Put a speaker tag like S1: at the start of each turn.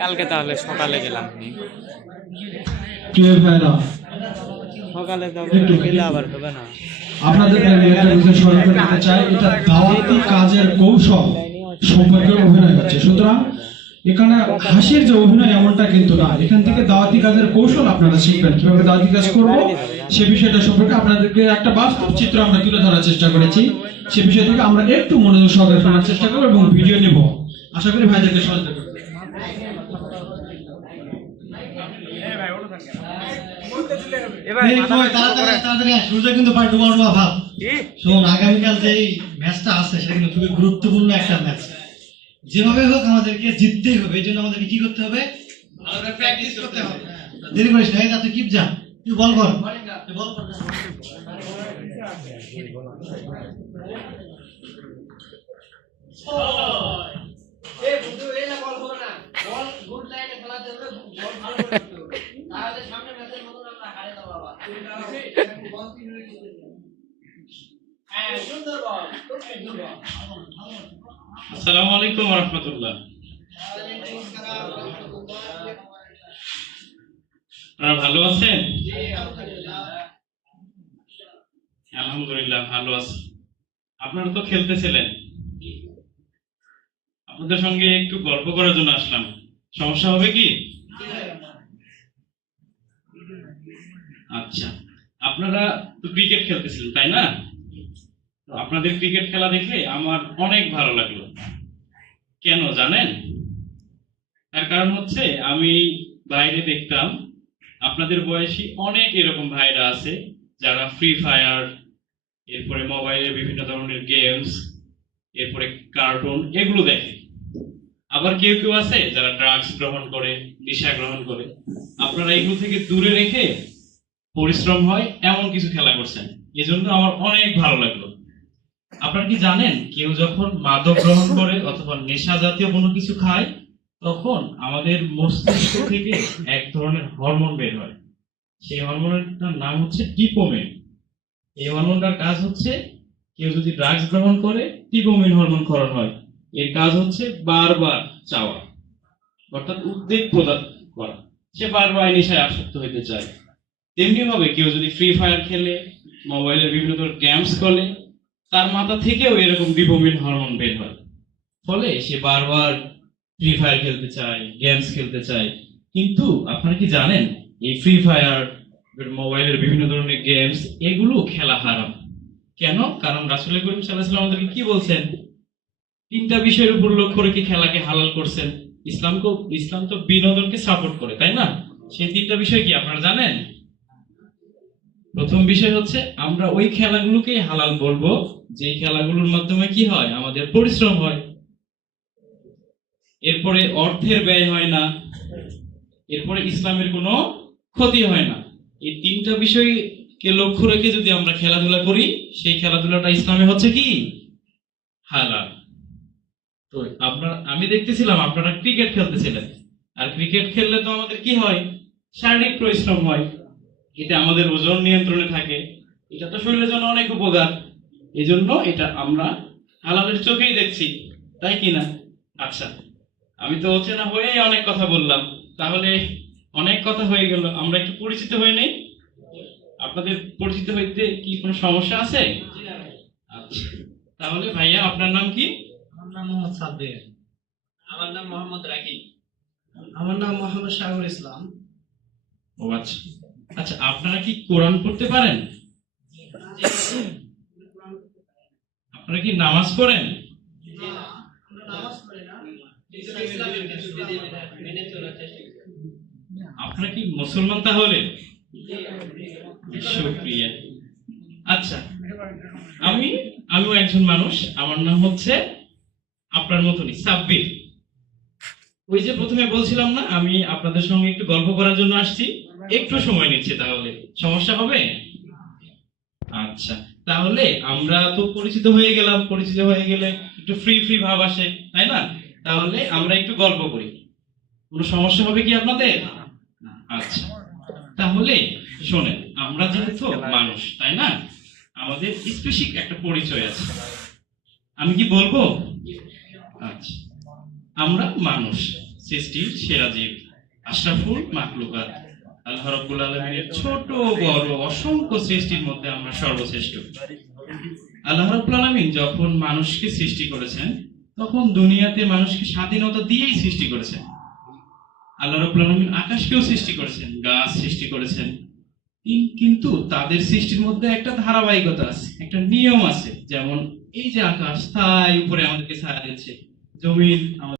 S1: কালকে তাহলে সকালে গেলাম সকালে গেলে আবার হবে না।
S2: চাই এটা দাওয়াতি কাজের কৌশল সম্পর্কে অভিনয় হচ্ছে। সুতরাং এখানে হাসির যে অভিনয় এমনটা কিন্তু না। এখান থেকে দাওয়াতি কাজের কৌশল আপনারা শিখবেন। কীভাবে দাওয়াতি কাজ করব? সে বিষয়টা সম্পর্কে আপনাদেরকে একটা বাস্তব চিত্র আমরা তুলে ধরার চেষ্টা করেছি। সে বিষয় থেকে আমরা একটু মনোযোগ সহকারে শোনার চেষ্টা করব এবং ভিডিও নেব। আশা করি ভাইদেরকে সহযোগিতা করবে।
S3: এই তাড়াতাড়ি আয়, সূর্য কিন্তু প্রায় ডুবার ডুবার ভাব। শোন আগামীকাল যে এই ম্যাচটা আছে সেটা খুবই গুরুত্বপূর্ণ একটা ম্যাচ। যেভাবে হোক আমাদেরকে জিততেই হবে এই জন্য আমাদেরকে কি করতে হবে? প্র্যাকটিস করতে হবে। দেরি করিস না। এই তুই কিপ যা। তুই বল কর বল। কর
S4: আসসালামু আলাইকুম রহমতুল্লাহ। আপনারা ভালো আছেন? আলহামদুলিল্লাহ, ভালো আছি। আপনারা তো খেলতেছিলেন। আপনাদের সঙ্গে একটু গল্প করার জন্য আসলাম। সমস্যা হবে কি? আচ্ছা। আপনারা তো ক্রিকেট খেলতেছিলেন, তাই না? তো আপনাদের ক্রিকেট খেলা দেখে আমার অনেক ভালো লাগল। কেন জানেন? তার কারণ হচ্ছে আমি বাইরে দেখতাম, আপনাদের বয়সী অনেক এরকম ভাইরা আছে, যারা ফ্রি ফায়ার এরপরে মোবাইলে বিভিন্ন ধরনের গেমস এরপরে কার্টুন এগুলো দেখে। আবার কেউ কেউ আছে যারা ড্রাগস গ্রহণ করে, নেশা গ্রহণ করে। আপনারা এগুলো থেকে দূরে রেখে পরিশ্রম হয়, এমন কিছু খেলা করছেন। এজন্য আমার অনেক ভালো লাগল। আপনারা কি জানেন, কেউ যখন মাদক গ্রহণ করে অথবা নেশা জাতীয় কোনো কিছু খায়, তখন আমাদের মস্তিষ্ক থেকে এক ধরনের হরমোন বের হয়। সেই হরমোনটার নাম হচ্ছে টিপোমেন। এই হরমোনটার কাজ হচ্ছে, কেউ যদি ড্রাগস গ্রহণ করে, টিপোমেন হরমোন ক্ষরণ হয়। এর কাজ হচ্ছে বারবার চাওয়া, অর্থাৎ উদ্বেগ প্রদান করা। সে বারবার নেশায় আসক্ত হইতে চায়। তেমনি ভাবে কেউ যদি ফ্রি ফায়ার খেলে মোবাইলের বিভিন্ন ধরনের গেমস খেলে, তার মাথা থেকেও এরকম ডিপোমিন হরমোন বের হয়। ফলে সে বারবার ফ্রি ফায়ার খেলতে চায় গেমস খেলতে চায়। কিন্তু আপনারা কি জানেন, এই ফ্রি ফায়ার মোবাইলের বিভিন্ন ধরনের গেমস এগুলো খেলা হারাম। কেন? কারণ রাসুল করিম সাল্লাহ আমাদেরকে কি বলছেন? তিনটা বিষয়ের উপর লক্ষ্য রেখে খেলাকে হালাল করছেন। ইসলামকে ইসলাম তো বিনোদনকে সাপোর্ট করে, তাই না? সেই তিনটা বিষয় কি আপনারা জানেন? প্রথম বিষয় হচ্ছে, আমরা ওই খেলাগুলোকে হালাল বলব যে খেলাগুলোর মাধ্যমে কি হয়? আমাদের পরিশ্রম হয়। এরপরে অর্থের ব্যয় হয় না। এরপরে ইসলামের কোনো ক্ষতি হয় না। এই তিনটা বিষয়কে লক্ষ্য রেখে যদি আমরা খেলাধুলা করি, সেই খেলাধুলাটা ইসলামে হচ্ছে কি? হালাল। তো আপনার আমি দেখতেছিলাম আপনারা ক্রিকেট খেলতেছিলেন। আর ক্রিকেট খেললে তো আমাদের কি হয়? শারীরিক পরিশ্রম হয়। এটা আমাদের ওজন নিয়ন্ত্রণে থাকে। এটা তো শরীরের জন্য অনেক উপকার। এই জন্য এটা আমরা হালালের চোখেই দেখছি। তাই কি না? আচ্ছা আমি তো অচেনা হয়েই অনেক কথা বললাম। তাহলে অনেক কথা হয়ে গেল। আমরা একটু পরিচিত হয়ে নেই? আপনাদের পরিচিত হইতে কি কোনো সমস্যা আছে? আচ্ছা তাহলে ভাইয়া আপনার নাম কি?
S3: আমার নাম মোহাম্মদ সাব্বির।
S1: আমার নাম মোহাম্মদ রাহি
S3: আমার নাম মোহাম্মদ শাহুল ইসলাম।
S4: ও আচ্ছা। আচ্ছা আপনারা কি কোরআন পড়তে পারেন? আপনারা কি নামাজ পড়েন? আপনারা কি মুসলমান তাহলে? শুক্রিয়া। আচ্ছা আমি আমিও একজন মানুষ। আমার নাম হচ্ছে আপনার মতনই, সাব্বির। ওই যে প্রথমে বলছিলাম না, আমি আপনাদের সঙ্গে একটু গল্প করার জন্য আসছি। একটু সময় নিচ্ছে তাহলে। সমস্যা হবে? আচ্ছা তাহলে আমরা তো পরিচিত হয়ে গেলাম, পরিচিত হয়ে গেলে একটু ফ্রি ফ্রি ভাব আসে, তাই না? তাহলে আমরা একটু গল্প করি। কোনো সমস্যা হবে কি আপনাদের? আচ্ছা তাহলে শোনেন, আমরা যেহেতু মানুষ, তাই না? আমাদের স্পেসিক একটা পরিচয় আছে। আমি কি বলব? আমরা মানুষ, সৃষ্টির সেরা জীব, আশরাফুল মাকলুকাত আল্লাহ ছোট, বড়, অসংখ্য সৃষ্টির মধ্যে আমরা সর্বশ্রেষ্ঠ। আল্লাহ যখন মানুষকে সৃষ্টি করেছেন, তখন দুনিয়াতে মানুষকে স্বাধীনতা দিয়েই সৃষ্টি করেছেন। আল্লাহ রাব্বুল আলামিন আকাশকেও সৃষ্টি করেছেন, গাছ সৃষ্টি করেছেন। কিন্তু তাদের সৃষ্টির মধ্যে একটা ধারাবাহিকতা আছে, একটা নিয়ম আছে, যেমন এই যে আকাশ তাই উপরে আমাদেরকে ছায়া দিচ্ছে। জমিন